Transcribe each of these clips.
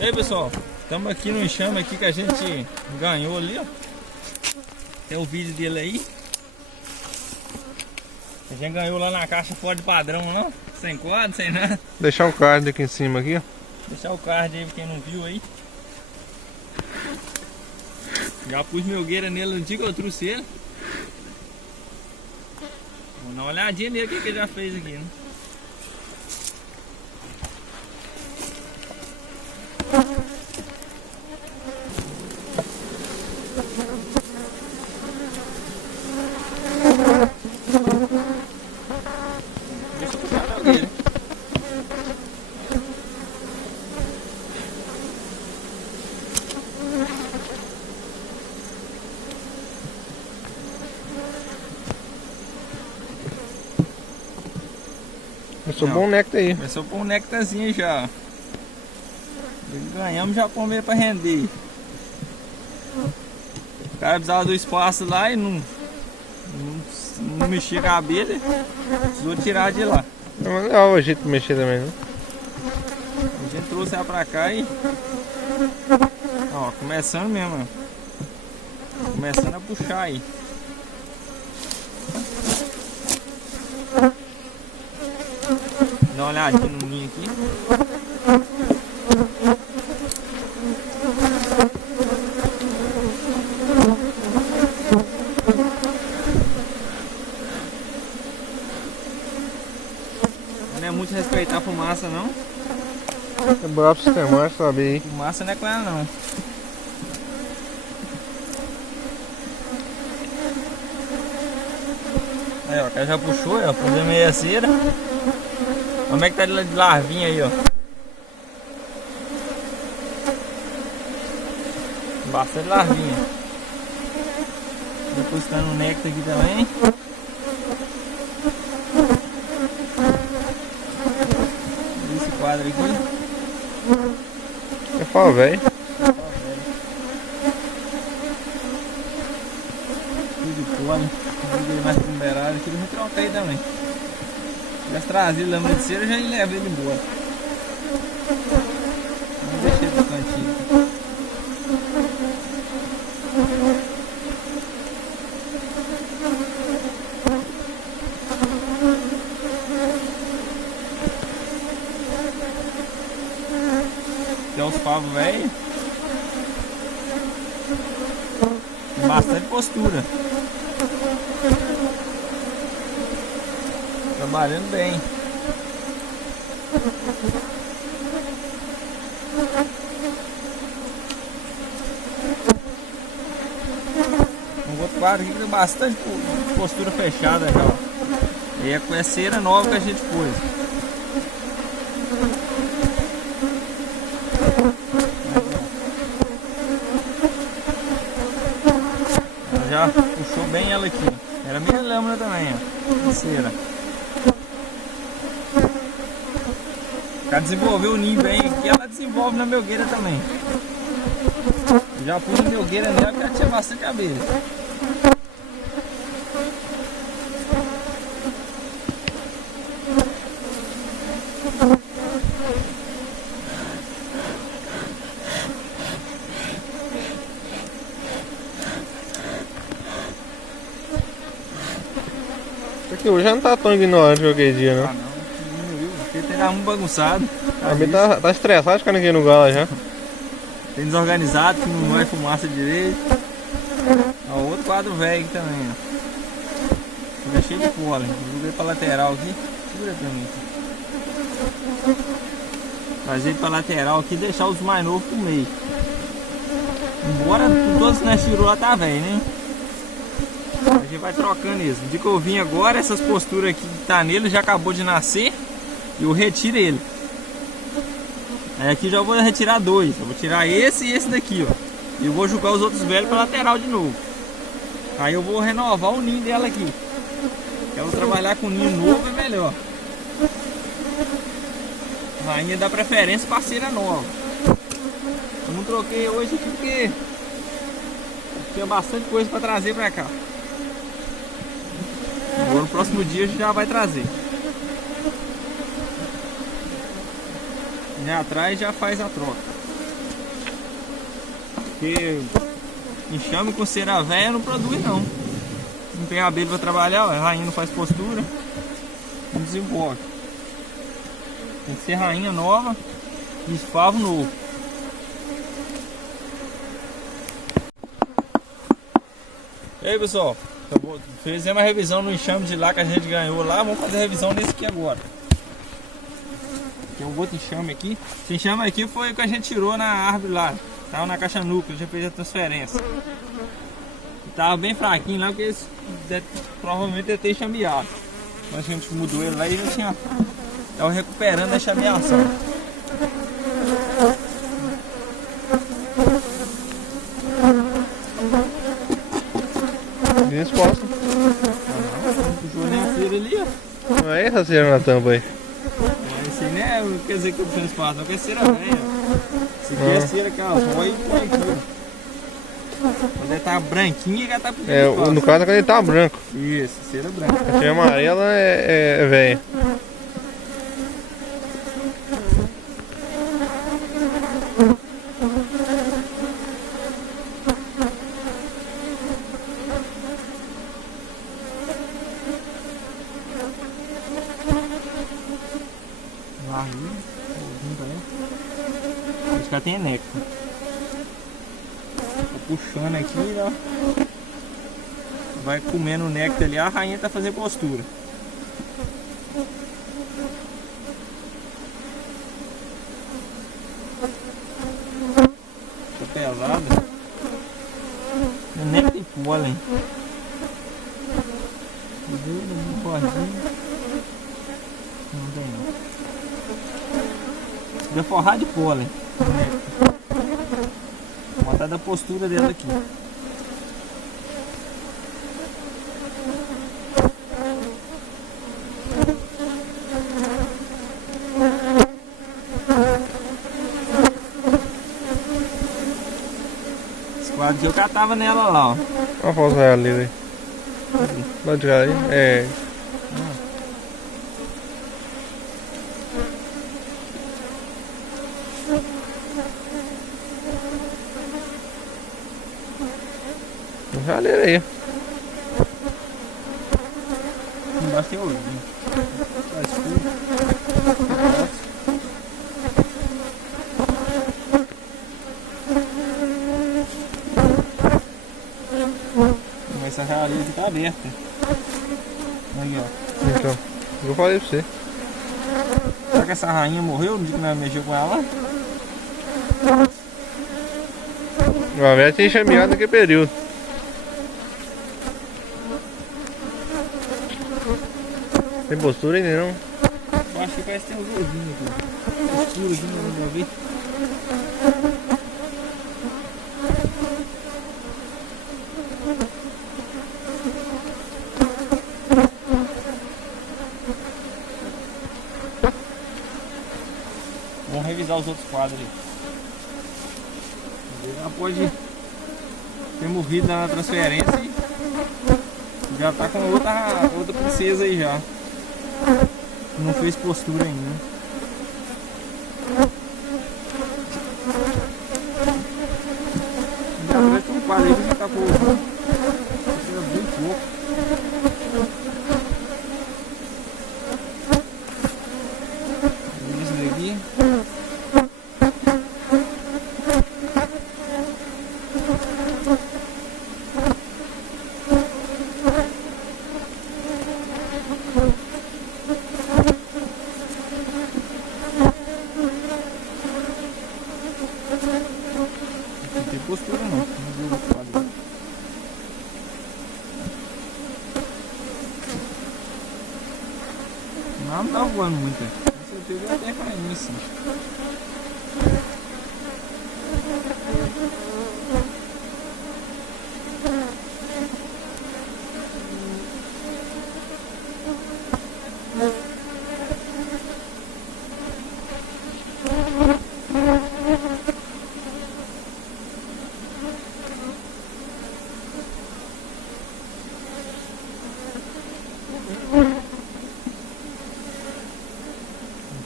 E aí, pessoal, estamos aqui no enxame aqui que a gente ganhou ali, ó. Tem o vídeo dele aí. A gente ganhou lá na caixa fora de padrão, não? Sem quadro, sem nada. Deixar o card aqui em cima aqui, ó. Deixar o card aí pra quem não viu aí. Já pus milgueira nele no dia que eu trouxe ele. Vamos dar uma olhadinha nele, o que ele já fez aqui, né? Deixa eu puxar a milgueira. Começou bom néctar aí. Começou com um nectarzinho já. Ganhamos já com ele pra render. O cara precisava do espaço lá e não mexia com a abelha. Precisou tirar de lá. Não é legal o jeito de mexer também, né? A gente trouxe ela pra cá e... Ó, começando mesmo, ó. Começando a puxar aí. Dá uma olhadinha no ninho aqui. Não é muito respeitar a fumaça não. É bravo pro sistema, sabe aí. Fumaça não é com ela não. Aí ó, o cara já puxou, ó, fazer meia cera. Como é que tá de larvinha aí, ó. Bastante larvinha. Depositando o néctar aqui também. Esse quadro aqui. É pau, velho. Tudo de pólen. Tudo mais temperado. Aqui eu troquei também. Se tivesse trazido lâmina de cera, eu já ia levar ele embora. Não deixei do cantinho. Tem uns pavos velhos. Tem bastante postura. Trabalhando bem. Um outro quadro aqui que tem bastante postura fechada já, ó. E é com a cera nova que a gente pôs. Já puxou bem ela aqui. Era meia lâmina também, ó. De cera. Pra desenvolver o ninho bem aqui, ela desenvolve na milgueira também. Já pus a milgueira nela porque ela tinha bastante abelha. Isso aqui hoje já não tá tão ignorante como aquele dia, Ah não. não, diminuiu, porque tem muito bagunçado. A mim tá estressado ficando aqui no gala já. Tem desorganizado, que não vai fumaça direito. Ó, outro quadro velho aqui também, ó. Fica cheio de pólen. Vou ver pra lateral aqui. Segura pra mim aqui. Trazer pra lateral aqui e deixar os mais novos pro meio. Embora todos nós tirou lá tá velho, né? A gente vai trocando isso. No dia que eu vim agora, essas posturas aqui que tá nele já acabou de nascer. E eu retiro ele. Aí aqui já vou retirar dois. Eu vou tirar esse e esse daqui, ó. E eu vou jogar os outros velhos pra lateral de novo. Aí eu vou renovar o ninho dela aqui. Ela trabalhar com ninho novo é melhor. Rainha dá preferência pra cera nova. Eu não troquei hoje aqui porque tinha bastante coisa pra trazer pra cá. Agora no próximo dia a gente já vai trazer. Já atrás já faz a troca. Porque enxame com cera velha não produz não. Não tem abelha para trabalhar, a rainha não faz postura, não desenvolve. Tem que ser rainha nova e favo novo. E aí pessoal, fizemos a revisão no enxame de lá que a gente ganhou lá, vamos fazer a revisão nesse aqui agora. Tem um outro enxame aqui. Esse enxame aqui foi o que a gente tirou na árvore lá, tava na caixa núcleo, já fez a transferência. Tava bem fraquinho lá, porque eles provavelmente deve ter enxameado. Mas a gente mudou ele lá e já tinha. Tava recuperando a enxameação. Ninguém exposta. Puxou nem a cera ali, ó. Não é essa cera na tampa aí. Esse aí não quer dizer que eu fiz espaço, não, que é cera velha. Esse aqui é cera que ela põe e põe aqui, ó. Quando ele tá branquinho, ele já tá pedindo espaço. No caso é quando ele tá branco. Isso, cera branca. A cera amarela é velha. Acho que ela tem néctar. Tô puxando aqui, ó. Vai comendo o néctar ali, a rainha tá fazendo postura. Tá pesada. O néctar tem pólen. Não tem não. Deu forrar de pólen. Vou botar da postura dela aqui. Esse quadro aqui eu catava nela lá, ó. Olha a foto dela ali, velho. Lá de cá aí. É. Raleira aí. Embaixo tem ouro. Tá escuro. Mas essa raleira aqui tá aberta. Aí, ó. Então, eu falei pra você. Será que essa rainha morreu no dia que nós mexeu com ela? A velha tinha enxameado naquele período. Tem postura ainda não? Eu acho que parece que tem uns ovinhos aqui. Escuro aqui, não dá pra ver. Vamos revisar os outros quadros ali. Já pode ter morrido na transferência e já tá com outra princesa aí já. Não fez postura ainda. Já parece que um quadro aí que já tá com bem pouco. Isso daqui. Não tem postura não. Não tá voando muito. Com certeza vai até cair assim.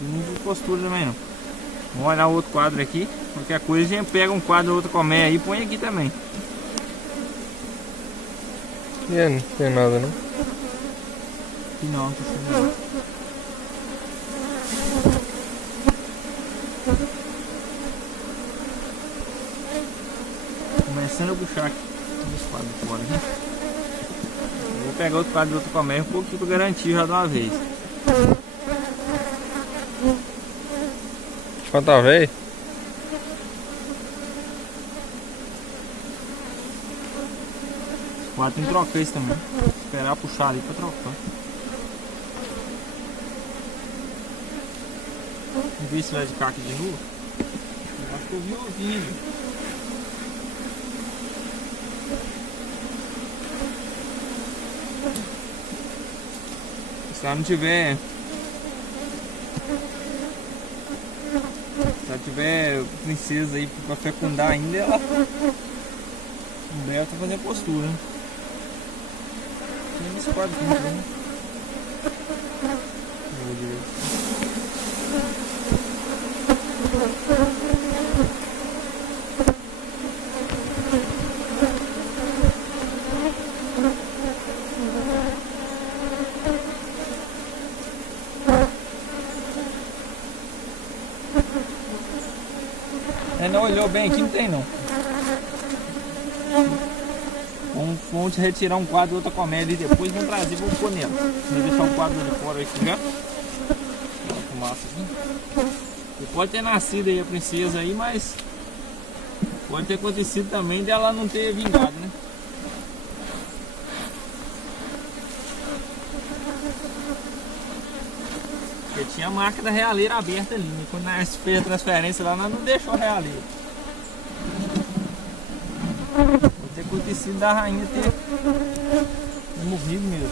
Não tem postura também não. Vamos olhar o outro quadro aqui. Qualquer coisa a gente pega um quadro ou outra colmeia aí e põe aqui também. Não tem nada, não? Aqui não tá sendo nada. Começando a puxar aqui esse quadro fora aqui. Vou pegar outro quadro de outra colmeia um pouquinho para garantir já de uma vez. Falta velho? Esse quadro tem que trocar esse também. Esperar puxar ali para trocar. Vamos ver se vai de cá aqui de novo. Eu acho que eu vi ouvindo. Se ela não tiver. Se ela tiver princesa aí pra fecundar ainda, ela. Não deve tá fazendo postura. Né? Tem esse quadro aqui, né? Meu Deus. Não olhou bem aqui, não tem não. Vamos retirar um quadro outra colmeia ali depois, vamos trazer, vamos pôr nela. Vou deixar o quadro de fora aqui já. Olha a fumaça aqui. E pode ter nascido aí a princesa aí, mas pode ter acontecido também dela não ter vingado, né? Porque tinha a marca da realeira aberta ali, né? Quando nós fez a transferência lá, nós não deixou a realeira. Pode ter acontecido da rainha ter morrido mesmo.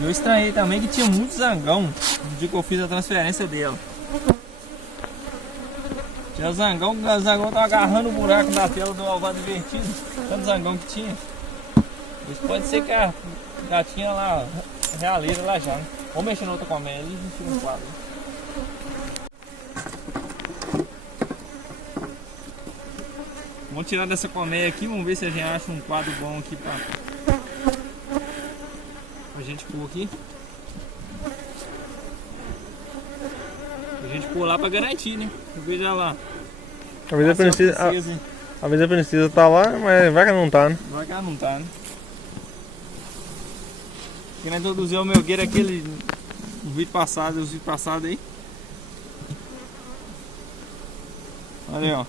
Eu estranhei também que tinha muito zangão no dia que eu fiz a transferência dela. Tinha zangão, o zangão tava agarrando o buraco da tela do Alvado Invertido. Tanto zangão que tinha. Isso pode ser que a gatinha lá, a realeira lá já, né? Vamos mexer na outra colmeia ali e a gente tira um quadro. Vamos tirar dessa colmeia aqui, vamos ver se a gente acha um quadro bom aqui pra gente pôr aqui. A gente pôr lá pra garantir, né? Veja lá. A vezes a princesa tá lá, mas vai que não tá, né? Vai que ela não tá, né? Quem introduziu o meu gueiro aquele no vídeo passado, os vídeos passados aí. Olha aí, ó.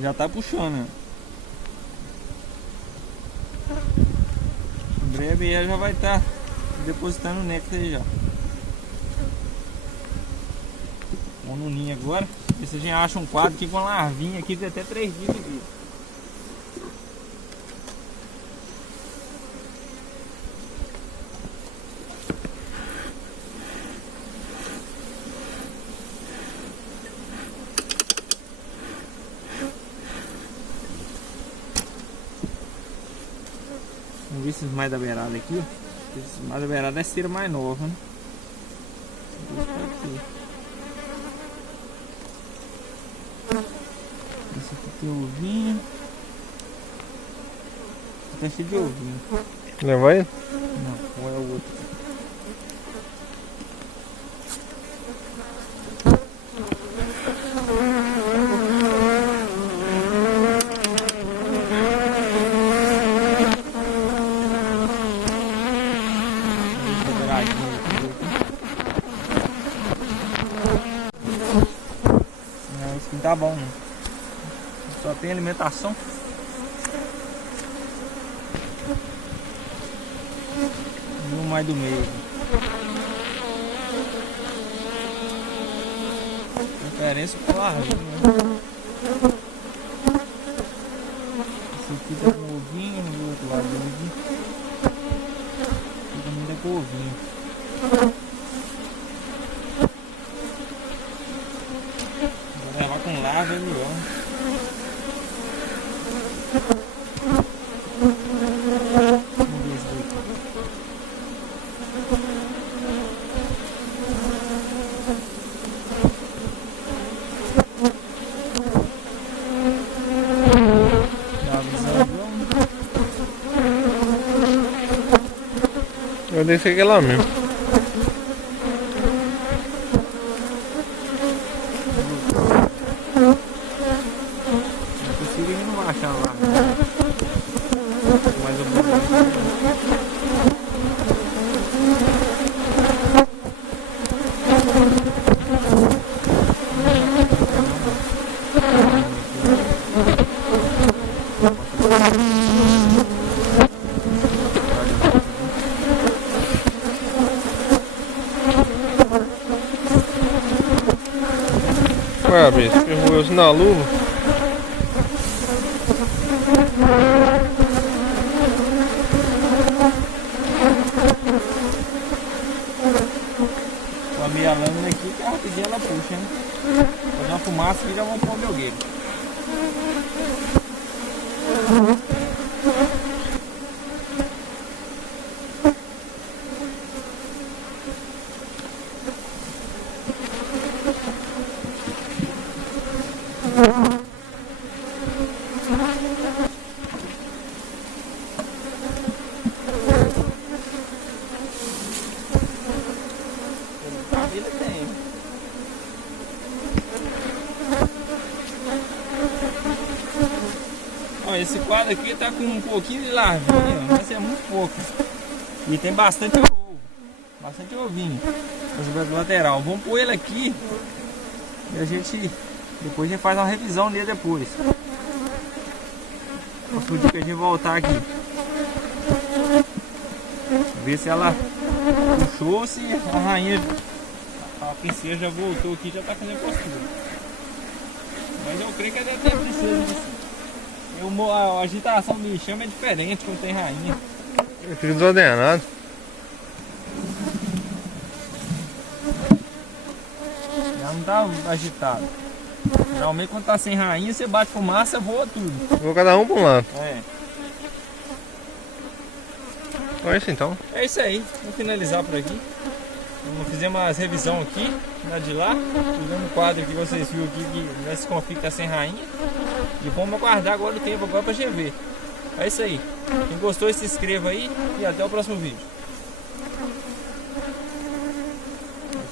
Já tá puxando, né? Em breve ela já vai estar depositando o néctar aí já. Vamos no ninho agora. Ver se a gente acha um quadro aqui com uma larvinha aqui de até 3 dias de vida. Vamos ver esses mais da beirada aqui, ó. Esses mais da beirada é cera mais nova, né? Esse aqui tem ovinho. Esse tá cheio de ovinho. Leva ele? Não, qual é o outro? Não, esse aqui tá bom, né? Só tem alimentação. E um mais do meio. Preferência por larvinho, né? Esse aqui tá com ovinho no outro lado aqui. Esse também tá com ovinho. Vou levar com larva é melhor. Vamos ver esse daqui. Vai descer aquele lá mesmo. Não consigo ele não vai achar lá. Mais um pouco. Ué, bicho, ferrou na luva. Com a meia lâmina aqui que rapidinho ela puxa, né? Fazer uma fumaça aqui já vamos pôr o melgueiro. Ele tem. Ó, esse quadro aqui tá com um pouquinho de larvinha, mas é muito pouco. E tem bastante ovo, bastante ovinho do lateral. Vamos pôr ele aqui e depois a gente faz uma revisão nele depois. Outro dia que a gente voltar aqui, ver se ela puxou, se a rainha, a princesa já voltou aqui, já tá fazendo costura. Mas eu creio que ela deve ter princesa assim. A agitação do chama é diferente quando tem rainha. Eu fico desordenado. Já não tá agitado. Geralmente quando tá sem rainha, você bate fumaça, voa tudo. Vou cada um pra um lado. É. É isso então. É isso aí. Vamos finalizar por aqui. Fizemos uma revisão aqui, na de lá. Fizemos um quadro que vocês viram aqui que nesse config tá sem rainha. E vamos aguardar agora o tempo agora pra gente ver. É isso aí. Quem gostou, se inscreva aí e até o próximo vídeo.